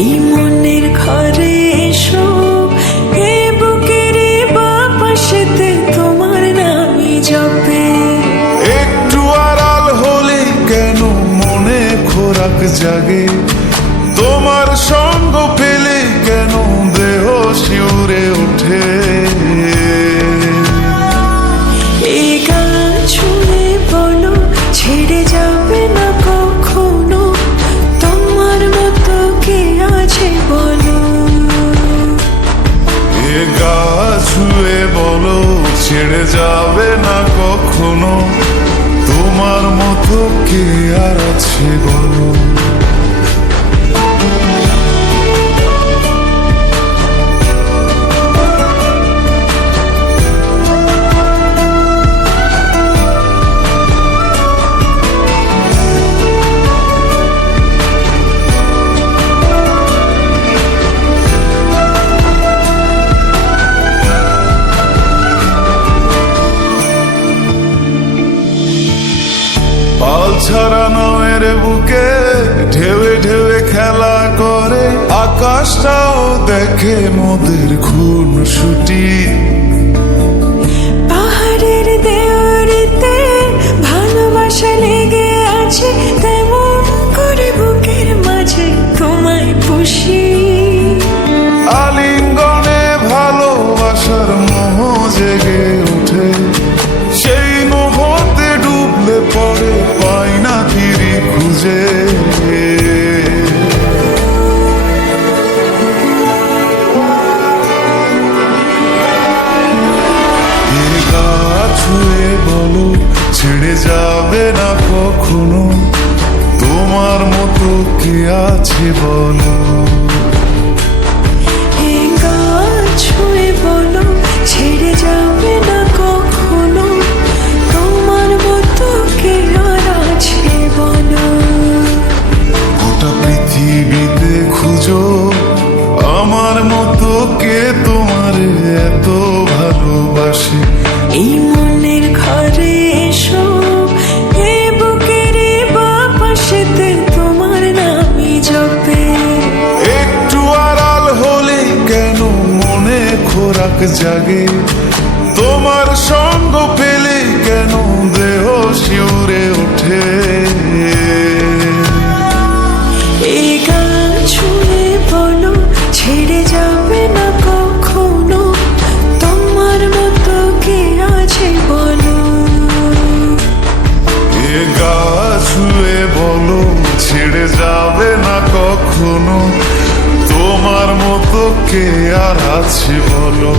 এই মনের ঘরে এসো, এ বুকের বাপাশেতে তোমার নামই জপে। একটু আড়াল হলে কেন মনে খোরাক জাগে, তোমার সঙ্গ পেলে কেন দেহ শিউরে ওঠে। এই গান শুনে বলো ছেড়ে যাবে না কখনো, তোমার মতো কে আছে বলো। এ গা ছুঁয়ে বলো ছেড়ে যাবে না কখনো, তোমার মতো কে আর আছে বলো। পাল ছাড়া নামের বুকে ঢেউে ঢেউে খেলা করে, আকাশটাও দেখে মোদের খুন ছুটি। পাহাড়ের দেওয়ারিতে ভালোবাসা লেগে আছে, তেমন করে বুকের মাঝে তোমায় পুষি। আলিঙ্গনে ভালোবাসার মোহ জেগে ওঠে, সেই মোহতে ডুবলে পরে পাই না ফিরি খুঁজে। এ গা ছুঁয়ে বলো ছেড়ে যাবে না কখনো, তোমার মতো কে আছে বলো। এই গান ছুঁয়ে বলো ছেড়ে যাবে না কখনো, তোমার মতো কে আর আছে বলো। গোটা পৃথিবীতে খুঁজো আমার মতো কে তোমার এত ভালোবাসে। এই মনের ঘরে এসো, এ বুকের বাপাশেতে তোমার নামই জপে। একটু আড়াল হলে কেন মনে খোরাক জাগে, তোমার সঙ্গ পেলে কেন দেহ শিউরে ওঠে। এই গান ছুঁয়ে বলো ছেড়ে যাবে না কখনো, তোমার মতো কে আছে বলো। এ গা ছুঁয়ে বলো ছেড়ে যাবে না কখনো, তোমার মতো কে আর আছে বলো।